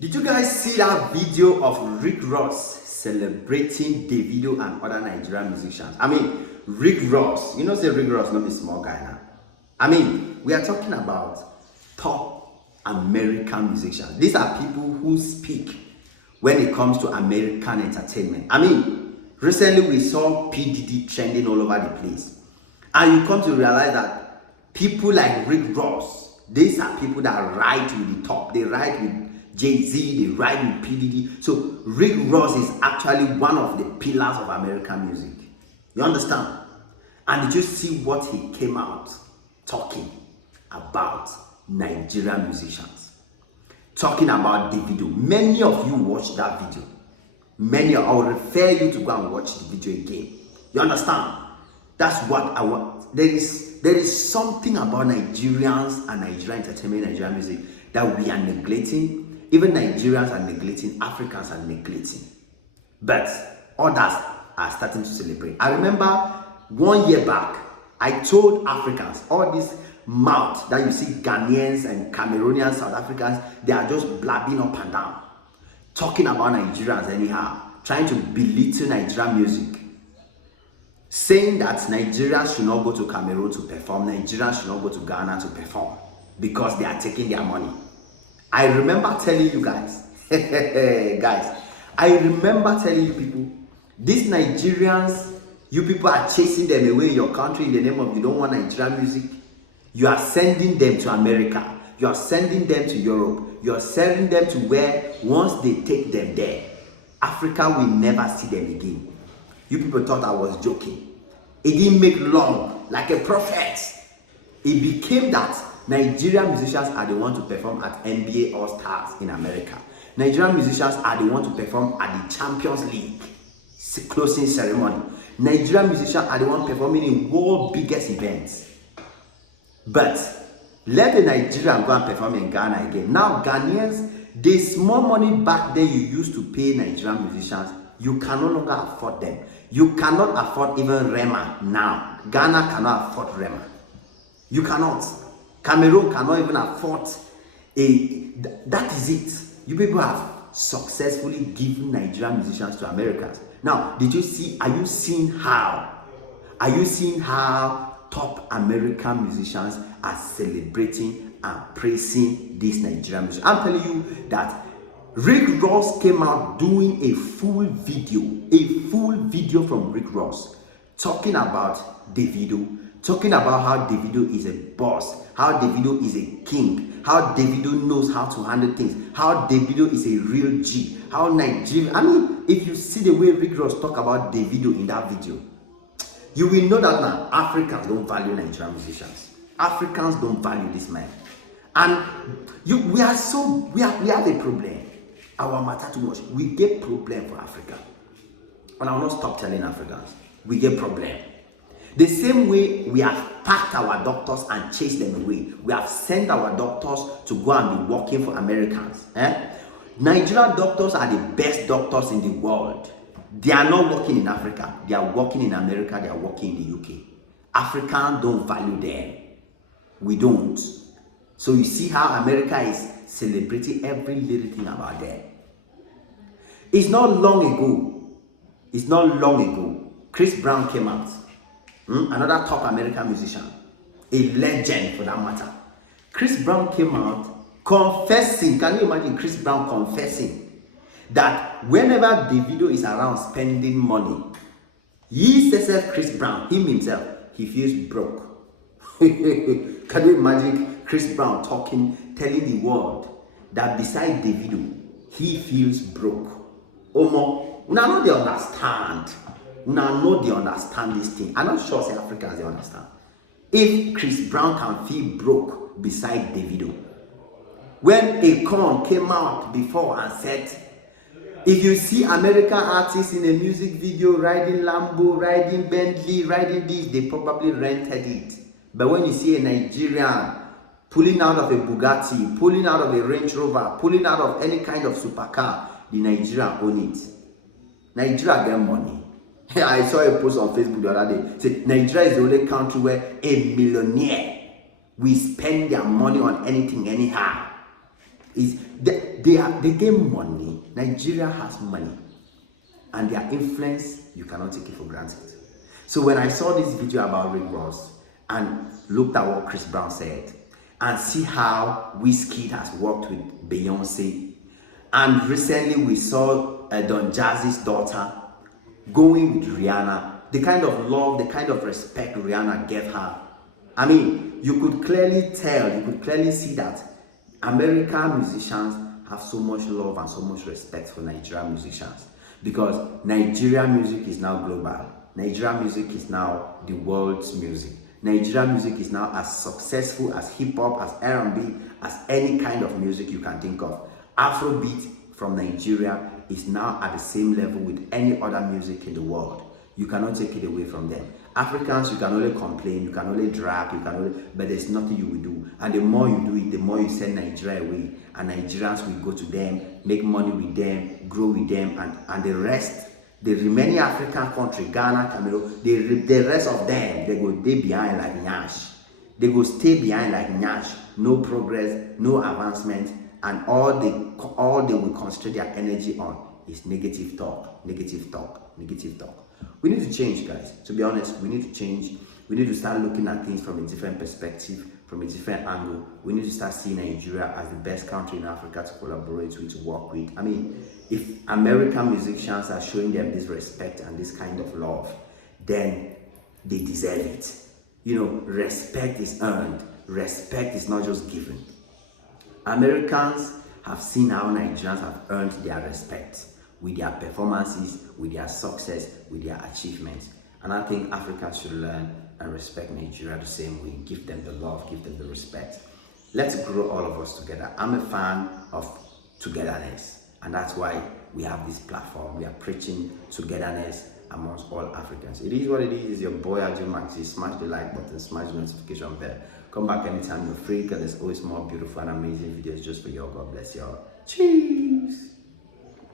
Did you guys see that video of Rick Ross celebrating Davido and other Nigerian musicians? Rick Ross, say Rick Ross not a small guy now. We are talking about top American musicians. These are people who speak when it comes to American entertainment. Recently we saw PDD trending all over the place. And you come to realize that people like Rick Ross, these are people that ride with the top. They ride with Jay-Z, they ride with PDD. So Rick Ross is actually one of the pillars of American music. You understand? And did you see what he came out talking about Nigerian musicians? Talking about Davido. Many of you watched that video. I will refer you to go and watch the video again. You understand? That's what I want. There is something about Nigerians and Nigerian entertainment, Nigerian music that we are neglecting. Even Nigerians are neglecting, Africans are neglecting. But others are starting to celebrate. I remember 1 year back, I told Africans, all this mouth that you see Ghanaians and Cameroonians, South Africans, they are just blabbing up and down, talking about Nigerians anyhow, trying to belittle Nigerian music, saying that Nigerians should not go to Cameroon to perform, Nigerians should not go to Ghana to perform because they are taking their money. I remember telling you guys, I remember telling you people, these Nigerians, you people are chasing them away in your country in the name of you don't want Nigerian music. You are sending them to America. You are sending them to Europe. You are sending them to where once they take them there, Africa will never see them again. You people thought I was joking. It didn't make long, like a prophet. It became that Nigerian musicians are the ones to perform at NBA All-Stars in America. Nigerian musicians are the ones to perform at the Champions League closing ceremony. Nigerian musicians are the ones performing in world biggest events. But let the Nigerian go and perform in Ghana again. Now Ghanaians, the small money back then you used to pay Nigerian musicians, you can no longer afford them. You cannot afford even Rema now. Ghana cannot afford Rema. You cannot. Cameroon cannot even afford that is it. You people have successfully given Nigerian musicians to Americans. Now, are you seeing how top American musicians are celebrating and praising these Nigerian musicians? I'm telling you that Rick Ross came out doing a full video from Rick Ross talking about Davido, talking about how Davido is a boss, how Davido is a king, how Davido knows how to handle things, how Davido is a real G, how Nigeria. If you see the way Rick Ross talk about Davido in that video, you will know that now Africans don't value Nigerian musicians. Africans don't value this man. And we have a problem. Our matter too much. We get problem for Africa. And I will not stop telling Africans. We get problem. The same way we have packed our doctors and chased them away. We have sent our doctors to go and be working for Americans. Nigerian doctors are the best doctors in the world. They are not working in Africa. They are working in America. They are working in the UK. Africans don't value them. We don't. So you see how America is celebrating every little thing about them. It's not long ago, Chris Brown came out. Another top American musician, a legend for that matter. Chris Brown came out confessing. Can you imagine Chris Brown confessing that whenever Davido is around spending money, he says Chris Brown, himself, he feels broke. Can you imagine Chris Brown telling the world that beside Davido, he feels broke? Omo, now they understand. Now they understand this thing. I'm not sure Africans they understand. If Chris Brown can feel broke beside Davido, when Akon came out before and said, if you see American artists in a music video riding Lambo, riding Bentley, riding this, they probably rented it. But when you see a Nigerian pulling out of a Bugatti, pulling out of a Range Rover, pulling out of any kind of supercar, the Nigerian own it. Nigeria get money. I saw a post on Facebook the other day. Say Nigeria is the only country where a millionaire will spend their money on anything anyhow. Is they gain money. Nigeria has money, and their influence, you cannot take it for granted. So when I saw this video about Rick Ross and looked at what Chris Brown said, and see how Wizkid has worked with Beyonce, and recently we saw Don Jazzy's daughter going with Rihanna, the kind of love, the kind of respect Rihanna gave her. I mean, you could clearly tell, you could clearly see that American musicians have so much love and so much respect for Nigerian musicians, because Nigerian music is now global. Nigerian music is now the world's music. Nigerian music is now as successful as hip-hop, as R&B, as any kind of music you can think of. Afrobeat from Nigeria is now at the same level with any other music in the world. You cannot take it away from them. Africans, you can only complain, you can only drag, but there's nothing you will do. And the more you do it, the more you send Nigeria away. And Nigerians will go to them, make money with them, grow with them, and the rest, the remaining African country, Ghana, Cameroon, the rest of them, they go stay behind like Nyash. They go stay behind like Nyash. No progress, no advancement, and all they will concentrate their energy on is negative talk, negative talk, negative talk. We need to change, guys. To be honest, we need to change. We need to start looking at things from a different perspective, from a different angle. We need to start seeing Nigeria as the best country in Africa to collaborate with, to work with. I mean, if American musicians are showing them this respect and this kind of love, then they deserve it. You know, respect is earned. Respect is not just given. Americans have seen how Nigerians have earned their respect with their performances, with their success, with their achievements. And I think Africans should learn and respect Nigeria the same way. Give them the love, give them the respect. Let's grow all of us together. I'm a fan of togetherness, and that's why we have this platform. We are preaching togetherness amongst all Africans. It is what it is. It's your boy Ajay Maxi. Smash the like button, smash the notification bell. Come back anytime you're free, because there's always more beautiful and amazing videos just for you. God bless you all. Cheers.